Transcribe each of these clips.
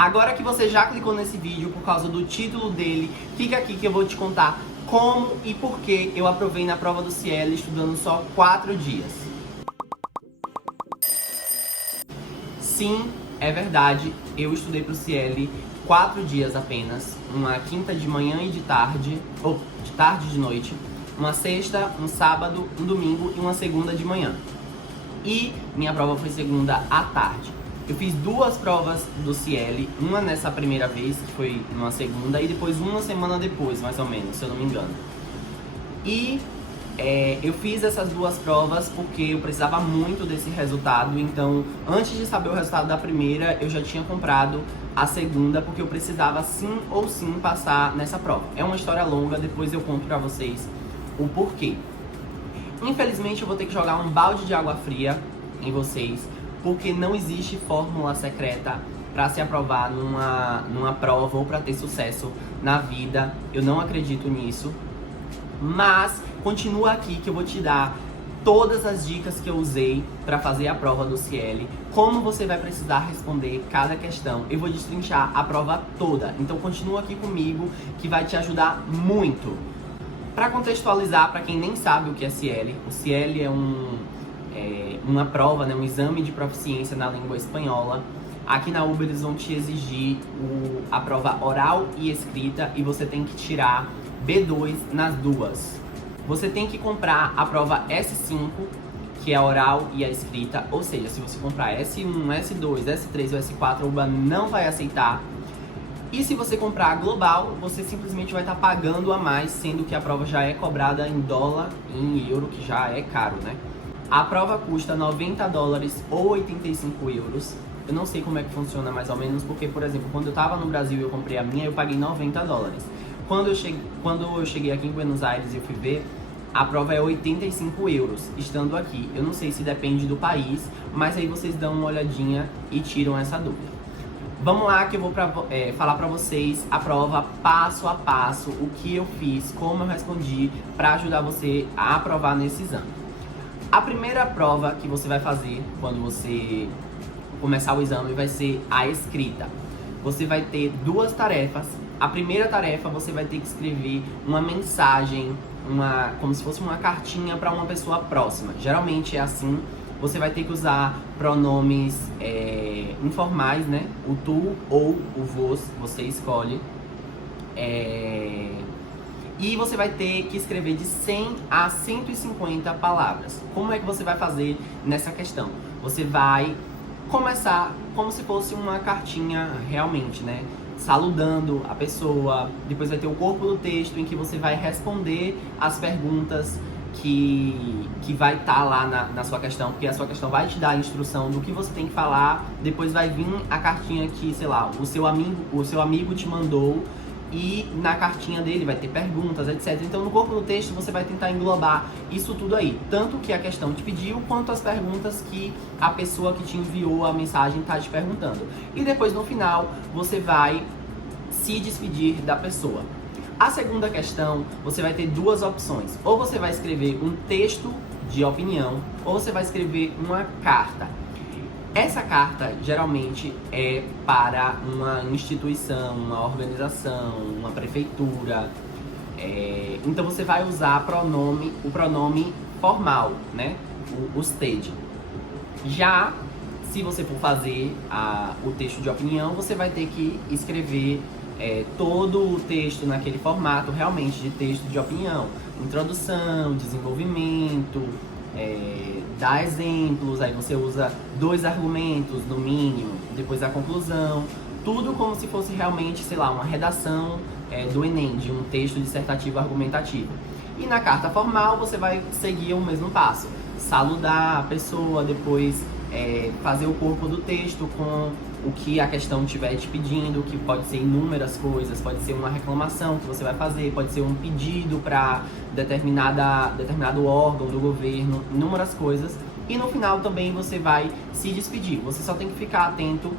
Agora que você já clicou nesse vídeo por causa do título dele, fica aqui que eu vou te contar como e por que eu aprovei na prova do Cielo estudando só 4 dias. Sim, é verdade, eu estudei pro Cielo 4 dias apenas, uma quinta de manhã e de tarde, ou de tarde e de noite, uma sexta, um sábado, um domingo e uma segunda de manhã. E minha prova foi segunda à tarde. Eu fiz 2 provas do Cielo, uma nessa primeira vez, que foi numa segunda, e depois uma semana depois, mais ou menos, se eu não me engano. E eu fiz essas 2 provas porque eu precisava muito desse resultado, então antes de saber o resultado da primeira, eu já tinha comprado a segunda, porque eu precisava sim ou sim passar nessa prova. É uma história longa, depois eu conto pra vocês o porquê. Infelizmente eu vou ter que jogar um balde de água fria em vocês, porque não existe fórmula secreta para se aprovar numa prova ou para ter sucesso na vida. Eu não acredito nisso. Mas continua aqui que eu vou te dar todas as dicas que eu usei para fazer a prova do Cielo, como você vai precisar responder cada questão. Eu vou destrinchar a prova toda, então continua aqui comigo que vai te ajudar muito. Para contextualizar, para quem nem sabe o que é Cielo, o Cielo é uma prova, né, um exame de proficiência na língua espanhola. Aqui na UBA eles vão te exigir a prova oral e escrita e você tem que tirar B2 nas duas. Você tem que comprar a prova S5, que é a oral e a escrita, ou seja, se você comprar S1, S2, S3 ou S4, a UBA não vai aceitar. E se você comprar a global, você simplesmente vai estar pagando a mais, sendo que a prova já é cobrada em dólar e em euro, que já é caro, né? A prova custa $90 ou 85 euros. Eu não sei como é que funciona mais ou menos, porque, por exemplo, quando eu tava no Brasil e eu comprei a minha, eu paguei $90. Quando eu cheguei aqui em Buenos Aires e eu fui ver, a prova é 85 euros, estando aqui. Eu não sei se depende do país, mas aí vocês dão uma olhadinha e tiram essa dúvida. Vamos lá que eu vou falar pra vocês a prova passo a passo, o que eu fiz, como eu respondi, pra ajudar você a aprovar nesse exame. A primeira prova que você vai fazer quando você começar o exame vai ser a escrita. Você vai ter 2 tarefas. A primeira tarefa você vai ter que escrever uma mensagem, como se fosse uma cartinha para uma pessoa próxima. Geralmente é assim. Você vai ter que usar pronomes informais, né? O tu ou o vos, você escolhe. E você vai ter que escrever de 100 a 150 palavras. Como é que você vai fazer nessa questão? Você vai começar como se fosse uma cartinha realmente, né? Saludando a pessoa. Depois vai ter o corpo do texto em que você vai responder as perguntas que vai estar lá na sua questão, porque a sua questão vai te dar a instrução do que você tem que falar. Depois vai vir a cartinha que, sei lá, o seu amigo te mandou, e na cartinha dele vai ter perguntas, etc. Então no corpo do texto você vai tentar englobar isso tudo aí, tanto que a questão te pediu, quanto as perguntas que a pessoa que te enviou a mensagem está te perguntando. E depois no final você vai se despedir da pessoa. A segunda questão, você vai ter 2 opções. Ou você vai escrever um texto de opinião, ou você vai escrever uma carta. Essa carta geralmente é para uma instituição, uma organização, uma prefeitura. Então você vai usar o pronome formal, né? O stead. Já se você for fazer o texto de opinião, você vai ter que escrever todo o texto naquele formato realmente de texto de opinião. Introdução, desenvolvimento, dar exemplos, aí você usa 2 argumentos no mínimo, depois a conclusão, tudo como se fosse realmente, sei lá, uma redação do Enem, de um texto dissertativo argumentativo. E na carta formal você vai seguir o mesmo passo, saludar a pessoa, depois fazer o corpo do texto com o que a questão estiver te pedindo, que pode ser inúmeras coisas, pode ser uma reclamação que você vai fazer, pode ser um pedido para determinado órgão do governo, inúmeras coisas. E no final também você vai se despedir. Você só tem que ficar atento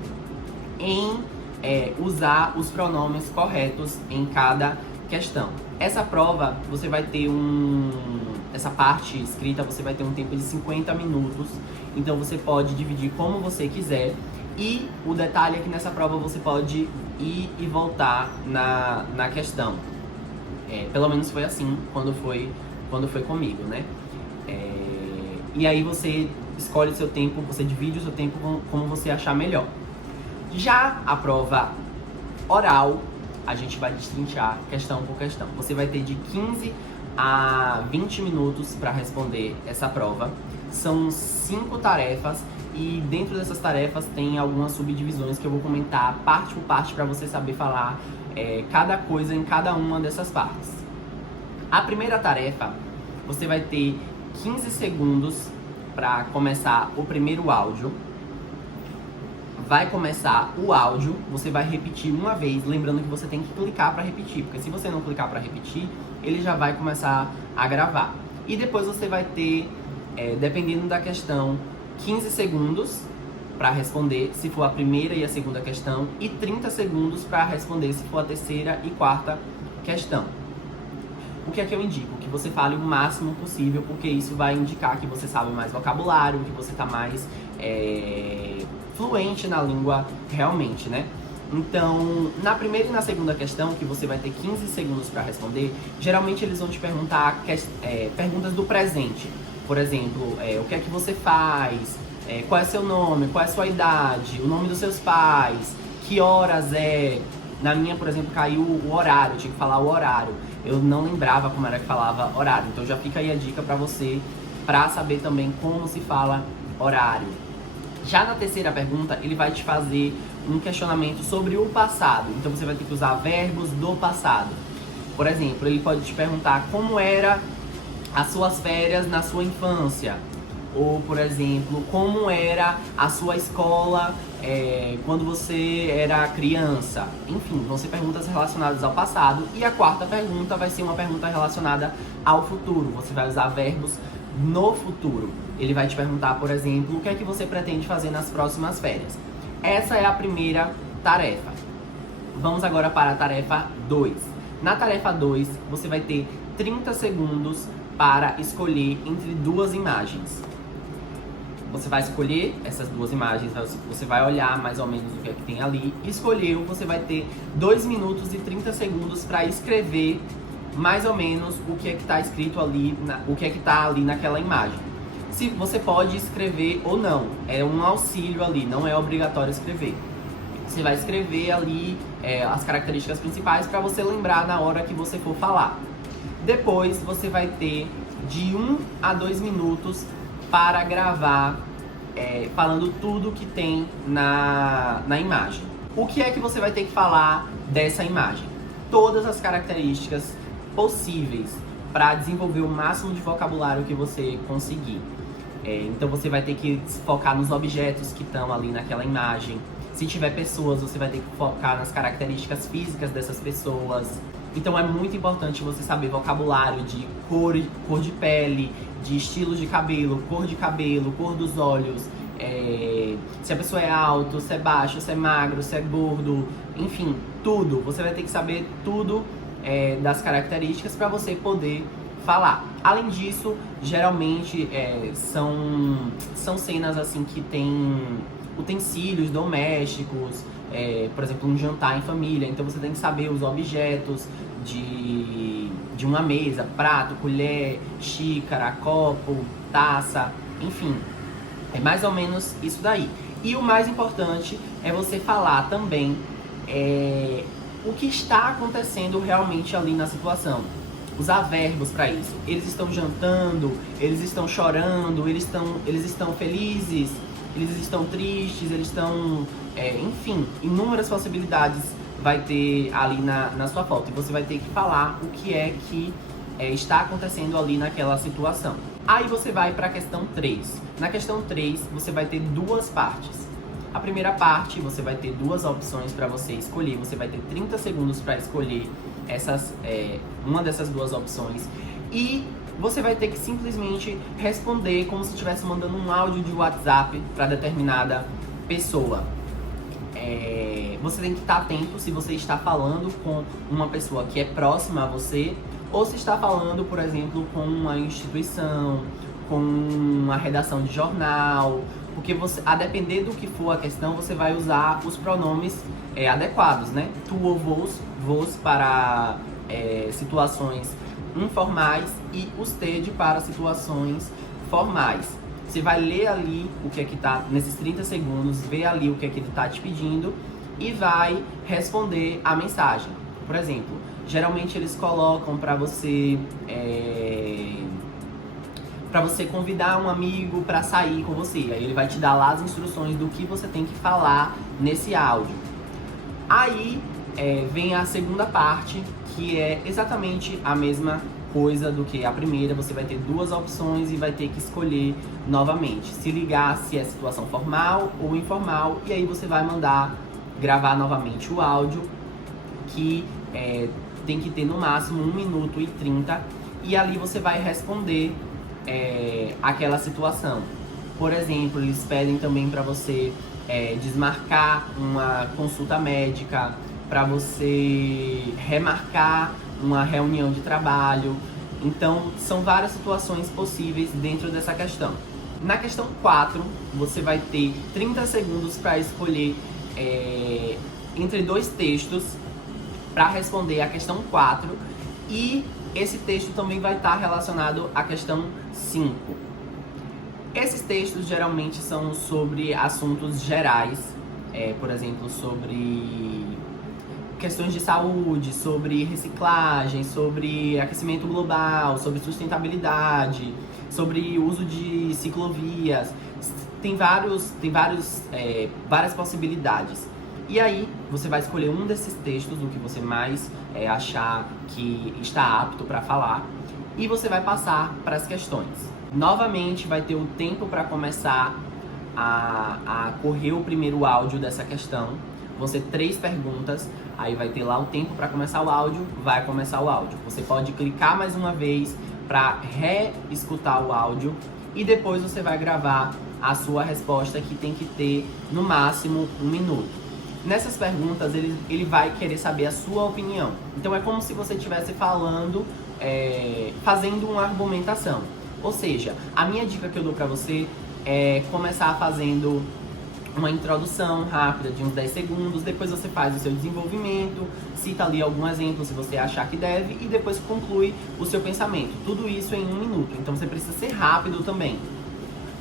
em usar os pronomes corretos em cada questão. Essa prova, você vai ter essa parte escrita, você vai ter um tempo de 50 minutos. Então você pode dividir como você quiser. E o detalhe é que nessa prova você pode ir e voltar na questão. Pelo menos foi assim quando foi comigo, né? E aí você escolhe o seu tempo, você divide o seu tempo como você achar melhor. Já a prova oral, a gente vai destrinchar questão por questão. Você vai ter de 15 a 20 minutos para responder essa prova. São 5 tarefas e dentro dessas tarefas tem algumas subdivisões que eu vou comentar parte por parte para você saber falar cada coisa em cada uma dessas partes. A primeira tarefa, você vai ter 15 segundos para começar o primeiro áudio. Vai começar o áudio, você vai repetir uma vez, lembrando que você tem que clicar para repetir, porque se você não clicar para repetir, ele já vai começar a gravar. E depois você vai ter, dependendo da questão, 15 segundos para responder se for a primeira e a segunda questão e 30 segundos para responder se for a terceira e quarta questão. O que é que eu indico? Que você fale o máximo possível, porque isso vai indicar que você sabe mais vocabulário, que você está mais fluente na língua realmente, né? Então, na primeira e na segunda questão, que você vai ter 15 segundos para responder, geralmente eles vão te perguntar perguntas do presente. Por exemplo, o que é que você faz? Qual é seu nome? Qual é sua idade? O nome dos seus pais? Que horas é? Na minha, por exemplo, caiu o horário, eu tinha que falar o horário. Eu não lembrava como era que falava horário. Então já fica aí a dica para você, para saber também como se fala horário. Já na terceira pergunta, ele vai te fazer um questionamento sobre o passado. Então você vai ter que usar verbos do passado. Por exemplo, ele pode te perguntar como era as suas férias na sua infância. Ou, por exemplo, como era a sua escola quando você era criança. Enfim, vão ser perguntas relacionadas ao passado. E a quarta pergunta vai ser uma pergunta relacionada ao futuro. Você vai usar verbos no futuro. Ele vai te perguntar, por exemplo, o que é que você pretende fazer nas próximas férias. Essa é a primeira tarefa. Vamos agora para a tarefa 2. Na tarefa 2, você vai ter 30 segundos para escolher entre duas imagens. Você vai escolher essas duas imagens, você vai olhar mais ou menos o que é que tem ali. Escolheu, você vai ter 2 minutos e 30 segundos para escrever mais ou menos o que é que está escrito ali, o que é que está ali naquela imagem. Se você pode escrever ou não, é um auxílio ali, não é obrigatório escrever. Você vai escrever ali as características principais para você lembrar na hora que você for falar. Depois você vai ter de 1 a 2 minutos para gravar falando tudo que tem na imagem. O que é que você vai ter que falar dessa imagem? Todas as características possíveis para desenvolver o máximo de vocabulário que você conseguir. Então você vai ter que focar nos objetos que estão ali naquela imagem. Se tiver pessoas, você vai ter que focar nas características físicas dessas pessoas. Então é muito importante você saber vocabulário de cor de pele, de estilos de cabelo, cor dos olhos, se a pessoa é alto, se é baixo, se é magro, se é gordo, enfim, tudo. Você vai ter que saber tudo das características para você poder falar. Além disso, geralmente são cenas assim que tem utensílios domésticos, por exemplo, um jantar em família, então você tem que saber os objetos de uma mesa, prato, colher, xícara, copo, taça, enfim, é mais ou menos isso daí. E o mais importante é você falar também o que está acontecendo realmente ali na situação. Usar verbos para isso. Eles estão jantando, eles estão chorando, eles estão felizes, eles estão tristes, eles estão... enfim, inúmeras possibilidades vai ter ali na sua foto. E você vai ter que falar o que é que está acontecendo ali naquela situação. Aí você vai para a questão 3. Na questão 3, você vai ter duas partes. A primeira parte, você vai ter duas opções para você escolher. Você vai ter 30 segundos para escolher uma dessas duas opções. E você vai ter que simplesmente responder como se estivesse mandando um áudio de WhatsApp para determinada pessoa. Você tem que estar atento se você está falando com uma pessoa que é próxima a você ou se está falando, por exemplo, com uma instituição, com uma redação de jornal, Porque você, a depender do que for a questão, você vai usar os pronomes adequados, né? Tu ou vos para situações informais e usted para situações formais. Você vai ler ali o que é que tá nesses 30 segundos, ver ali o que é que ele tá te pedindo e vai responder a mensagem. Por exemplo, geralmente eles colocam para você convidar um amigo para sair com você. Aí ele vai te dar lá as instruções do que você tem que falar nesse áudio. Aí vem a segunda parte, que é exatamente a mesma coisa do que a primeira. Você vai ter duas opções e vai ter que escolher novamente. Se ligar se é situação formal ou informal. E aí você vai mandar gravar novamente o áudio, que tem que ter no máximo 1 minuto e 30. E ali você vai responder aquela situação. Por exemplo, eles pedem também para você desmarcar uma consulta médica, para você remarcar uma reunião de trabalho. Então, são várias situações possíveis dentro dessa questão. Na questão 4, você vai ter 30 segundos para escolher entre dois textos para responder a questão 4, e esse texto também vai estar relacionado à questão 5. Esses textos geralmente são sobre assuntos gerais, por exemplo, sobre questões de saúde, sobre reciclagem, sobre aquecimento global, sobre sustentabilidade, sobre uso de ciclovias. Tem várias possibilidades. E aí, você vai escolher um desses textos, o que você mais achar que está apto para falar, e você vai passar para as questões. Novamente, vai ter o tempo para começar a correr o primeiro áudio dessa questão. Vão ser 3 perguntas, aí vai ter lá o tempo para começar o áudio, vai começar o áudio. Você pode clicar mais uma vez para reescutar o áudio e depois você vai gravar a sua resposta, que tem que ter no máximo 1 minuto. Nessas perguntas, ele vai querer saber a sua opinião. Então é como se você estivesse falando, fazendo uma argumentação. Ou seja, a minha dica que eu dou pra você é começar fazendo uma introdução rápida de uns 10 segundos, depois você faz o seu desenvolvimento, cita ali algum exemplo se você achar que deve, e depois conclui o seu pensamento. Tudo isso em 1 minuto, então você precisa ser rápido também.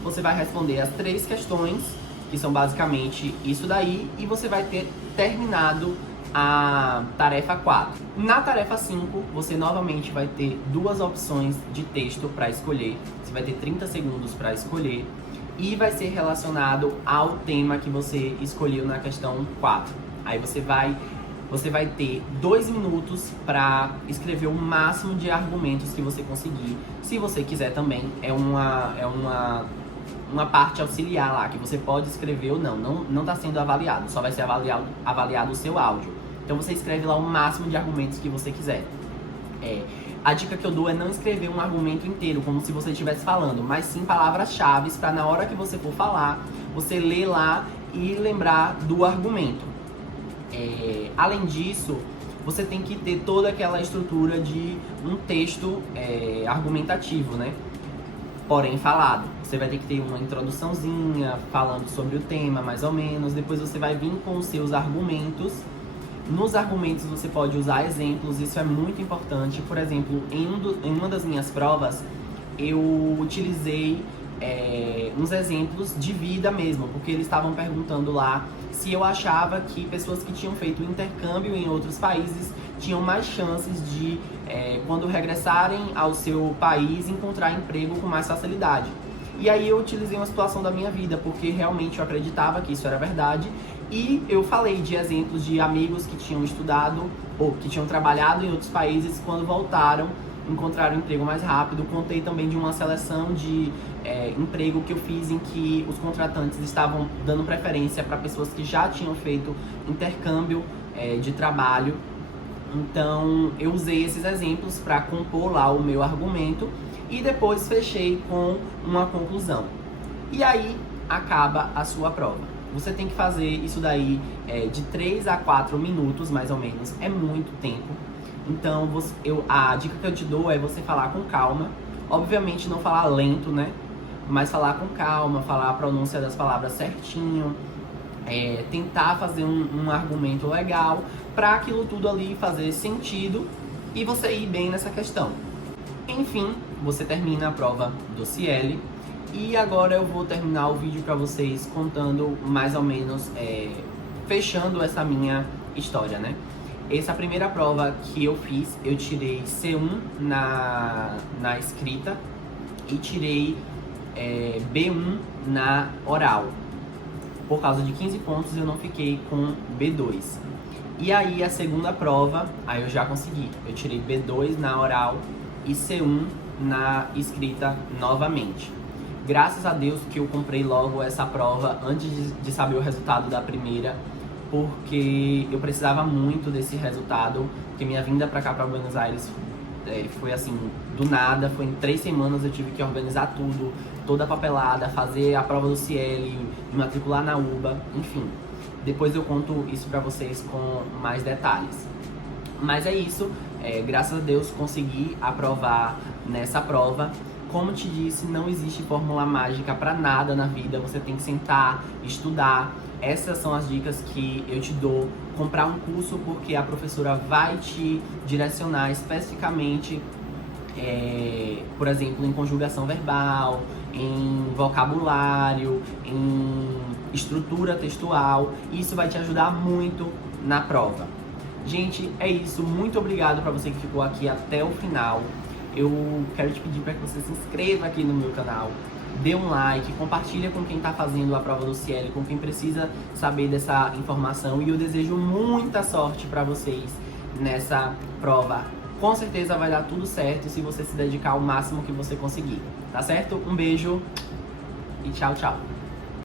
Você vai responder as 3 questões, que são basicamente isso daí, e você vai ter terminado a tarefa 4. Na tarefa 5, você novamente vai ter 2 opções de texto para escolher. Você vai ter 30 segundos para escolher e vai ser relacionado ao tema que você escolheu na questão 4. Aí você vai ter 2 minutos para escrever o máximo de argumentos que você conseguir. Se você quiser também, é uma parte auxiliar lá, que você pode escrever ou não está sendo avaliado, só vai ser avaliado o seu áudio. Então você escreve lá o máximo de argumentos que você quiser. A dica que eu dou é não escrever um argumento inteiro, como se você estivesse falando, mas sim palavras-chave, para na hora que você for falar, você ler lá e lembrar do argumento. Além disso, você tem que ter toda aquela estrutura de um texto argumentativo, né? Porém falado. Você vai ter que ter uma introduçãozinha falando sobre o tema, mais ou menos. Depois você vai vir com os seus argumentos. Nos argumentos você pode usar exemplos, isso é muito importante. Por exemplo, em uma das minhas provas, eu utilizei uns exemplos de vida mesmo, porque eles estavam perguntando lá se eu achava que pessoas que tinham feito intercâmbio em outros países tinham mais chances de, quando regressarem ao seu país, encontrar emprego com mais facilidade. E aí eu utilizei uma situação da minha vida, porque realmente eu acreditava que isso era verdade, e eu falei de exemplos de amigos que tinham estudado ou que tinham trabalhado em outros países, quando voltaram, encontraram emprego mais rápido. Contei também de uma seleção de emprego que eu fiz, em que os contratantes estavam dando preferência para pessoas que já tinham feito intercâmbio de trabalho. Então eu usei esses exemplos para compor lá o meu argumento e depois fechei com uma conclusão. E aí acaba a sua prova. Você tem que fazer isso daí de 3 a 4 minutos, mais ou menos. É muito tempo. Então a dica que eu te dou é você falar com calma. Obviamente não falar lento, né? mas falar com calma, falar a pronúncia das palavras certinho, tentar fazer um argumento legal para aquilo tudo ali fazer sentido e você ir bem nessa questão. Enfim, você termina a prova do CIELE e agora eu vou terminar o vídeo para vocês contando mais ou menos, fechando essa minha história, né? Essa primeira prova que eu fiz, eu tirei C1 na escrita e tirei B1 na oral. Por causa de 15 pontos eu não fiquei com B2. E aí a segunda prova, aí eu já consegui. Eu tirei B2 na oral e C1 na escrita novamente. Graças a Deus que eu comprei logo essa prova antes de saber o resultado da primeira, porque eu precisava muito desse resultado, porque minha vinda pra cá, pra Buenos Aires, foi assim, do nada, foi em 3 semanas eu tive que organizar tudo, toda a papelada, fazer a prova do CIELE, me matricular na UBA, enfim. Depois eu conto isso pra vocês com mais detalhes. Mas é isso, graças a Deus consegui aprovar nessa prova. Como te disse, não existe fórmula mágica pra nada na vida, você tem que sentar, estudar. Essas são as dicas que eu te dou. Comprar um curso, porque a professora vai te direcionar especificamente, por exemplo, em conjugação verbal, em vocabulário, em estrutura textual. Isso vai te ajudar muito na prova. Gente, é isso. Muito obrigado para você que ficou aqui até o final. Eu quero te pedir para que você se inscreva aqui no meu canal, dê um like, compartilha com quem está fazendo a prova do CIELE, com quem precisa saber dessa informação, e eu desejo muita sorte para vocês nessa prova. Com certeza vai dar tudo certo se você se dedicar ao máximo que você conseguir, tá certo? Um beijo e tchau, tchau!